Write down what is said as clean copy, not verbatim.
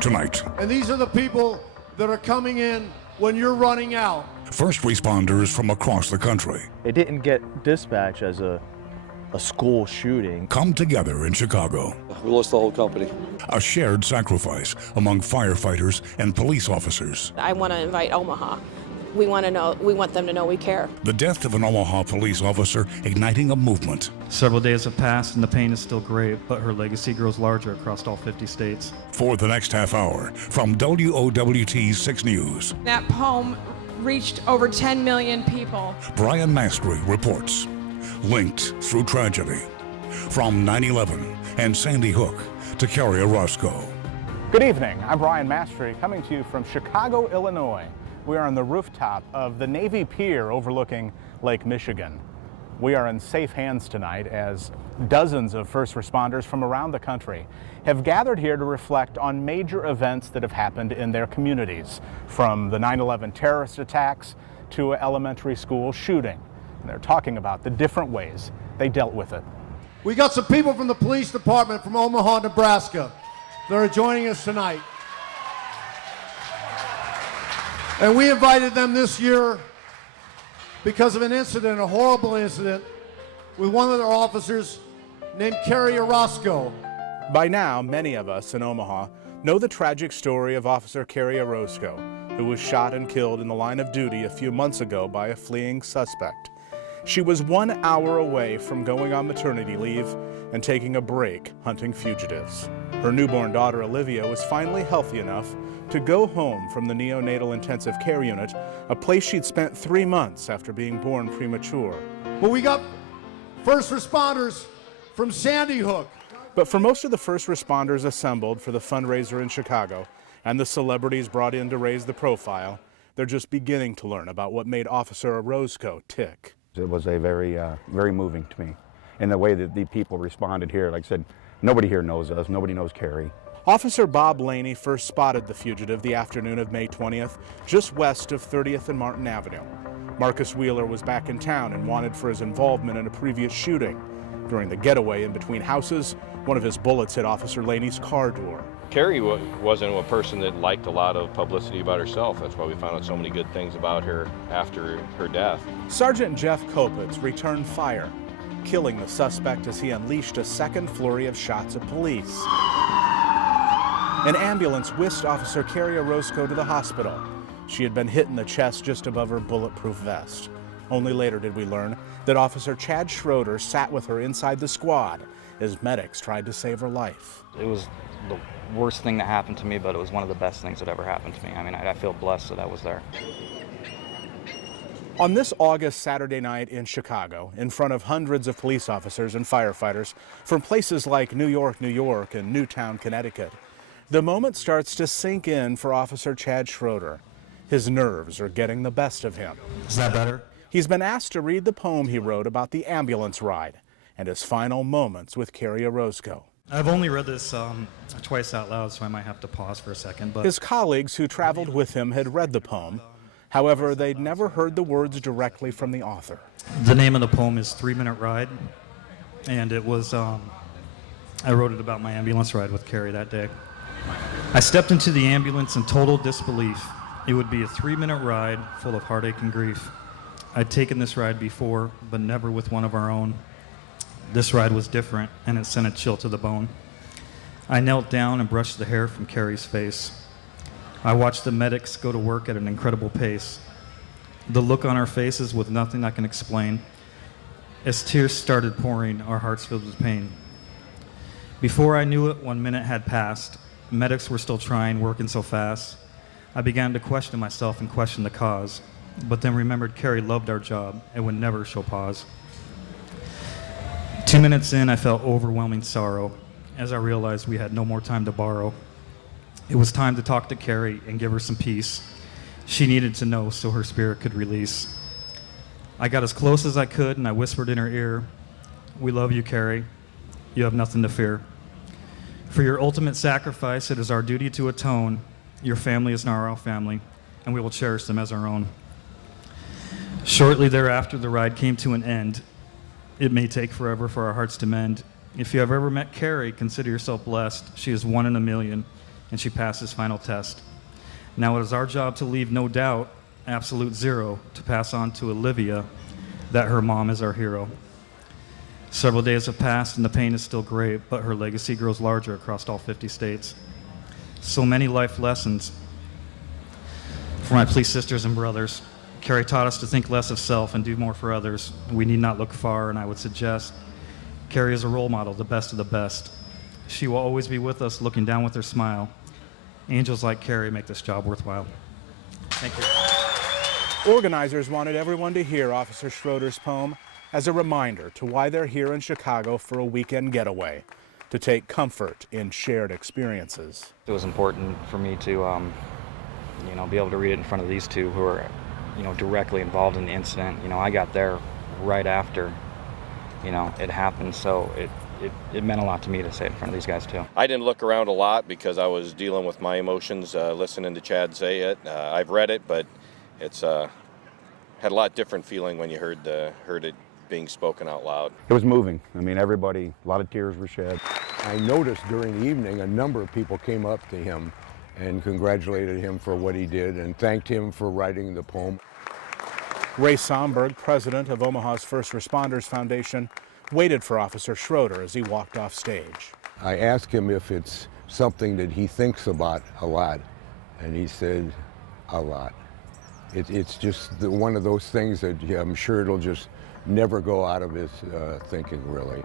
tonight. And these are the people that are coming in when you're running out. First responders from across the country. It didn't get dispatched as a school shooting. Come together in Chicago. We lost the whole company. A shared sacrifice among firefighters and police officers. I want to invite Omaha. We want them to know we care. The death of an Omaha police officer igniting a movement. Several days have passed and the pain is still great, but her legacy grows larger across all 50 states. For the next half hour, from WOWT 6 News. That poem reached over 10 million people. Brian Mastry reports. Linked through tragedy. From 9/11 and Sandy Hook to Kerry Orozco. Good evening. I'm Brian Mastry, coming to you from Chicago, Illinois. We are on the rooftop of the Navy Pier overlooking Lake Michigan. We are in safe hands tonight as dozens of first responders from around the country have gathered here to reflect on major events that have happened in their communities, from the 9/11 terrorist attacks to an elementary school shooting. And they're talking about the different ways they dealt with it. We got some people from the police department from Omaha, Nebraska that are joining us tonight. And we invited them this year because of an incident, a horrible incident, with one of their officers named Kerry Orozco. By now, many of us in Omaha know the tragic story of Officer Kerry Orozco, who was shot and killed in the line of duty a few months ago by a fleeing suspect. She was 1 hour away from going on maternity leave and taking a break hunting fugitives. Her newborn daughter, Olivia, was finally healthy enough to go home from the neonatal intensive care unit, a place she'd spent 3 months after being born premature. But we got first responders from Sandy Hook. But for most of the first responders assembled for the fundraiser in Chicago and the celebrities brought in to raise the profile, they're just beginning to learn about what made Officer Orozco tick. It was a very moving to me. And the way that the people responded here, like I said, nobody here knows us, nobody knows Kerry. Officer Bob Laney first spotted the fugitive the afternoon of May 20th, just west of 30th and Martin Avenue. Marcus Wheeler was back in town and wanted for his involvement in a previous shooting. During the getaway in between houses, one of his bullets hit Officer Laney's car door. Kerry wasn't a person that liked a lot of publicity about herself. That's why we found out so many good things about her after her death. Sergeant Jeff Kopitz returned fire, killing the suspect as he unleashed a second flurry of shots at police. An ambulance whisked Officer Kerry Orozco to the hospital. She had been hit in the chest just above her bulletproof vest. Only later did we learn that Officer Chad Schroeder sat with her inside the squad as medics tried to save her life. It was the worst thing that happened to me, but it was one of the best things that ever happened to me. I mean, I feel blessed that I was there. On this August Saturday night in Chicago, in front of hundreds of police officers and firefighters from places like New York, New York, and Newtown, Connecticut, the moment starts to sink in for Officer Chad Schroeder. His nerves are getting the best of him. Is that better? He's been asked to read the poem he wrote about the ambulance ride and his final moments with Kerry Orozco. I've only read this twice out loud, so I might have to pause for a second. But his colleagues who traveled with him had read the poem. However, they'd never heard the words directly from the author. The name of the poem is 3 Minute Ride, and it was, I wrote it about my ambulance ride with Kerry that day. I stepped into the ambulance in total disbelief. It would be a 3-minute ride full of heartache and grief. I'd taken this ride before, but never with one of our own. This ride was different, and it sent a chill to the bone. I knelt down and brushed the hair from Kerry's face. I watched the medics go to work at an incredible pace. The look on our faces was nothing I can explain. As tears started pouring, our hearts filled with pain. Before I knew it, 1 minute had passed. Medics were still trying, working so fast. I began to question myself and question the cause, but then remembered Kerry loved our job and would never show pause. 2 minutes in, I felt overwhelming sorrow as I realized we had no more time to borrow. It was time to talk to Kerry and give her some peace. She needed to know so her spirit could release. I got as close as I could and I whispered in her ear, "We love you, Kerry. You have nothing to fear. For your ultimate sacrifice, it is our duty to atone. Your family is now our family, and we will cherish them as our own." Shortly thereafter, the ride came to an end. It may take forever for our hearts to mend. If you have ever met Kerry, consider yourself blessed. She is one in a million. and she passed his final test. Now it is our job to leave no doubt, absolute zero, to pass on to Olivia that her mom is our hero. Several days have passed and the pain is still great, but her legacy grows larger across all 50 states. So many life lessons. For my police sisters and brothers, Carrie taught us to think less of self and do more for others. We need not look far, and I would suggest Carrie is a role model, the best of the best. She will always be with us, looking down with her smile. Angels like Carrie make this job worthwhile. Thank you. Organizers wanted everyone to hear Officer Schroeder's poem as a reminder to why they're here in Chicago for a weekend getaway, to take comfort in shared experiences. It was important for me to, be able to read it in front of these two who are, directly involved in the incident. I got there right after, it happened, so it meant a lot to me to say it in front of these guys too. I didn't look around a lot because I was dealing with my emotions, listening to Chad say it. I've read it, but it's had a lot different feeling when you heard it being spoken out loud. It was moving. I mean, everybody, a lot of tears were shed. I noticed during the evening a number of people came up to him and congratulated him for what he did and thanked him for writing the poem. Ray Somberg, president of Omaha's First Responders Foundation, waited for Officer Schroeder as he walked off stage. I asked him if it's something that he thinks about a lot, and he said a lot. It's just one of those things that I'm sure it'll just never go out of his thinking, really.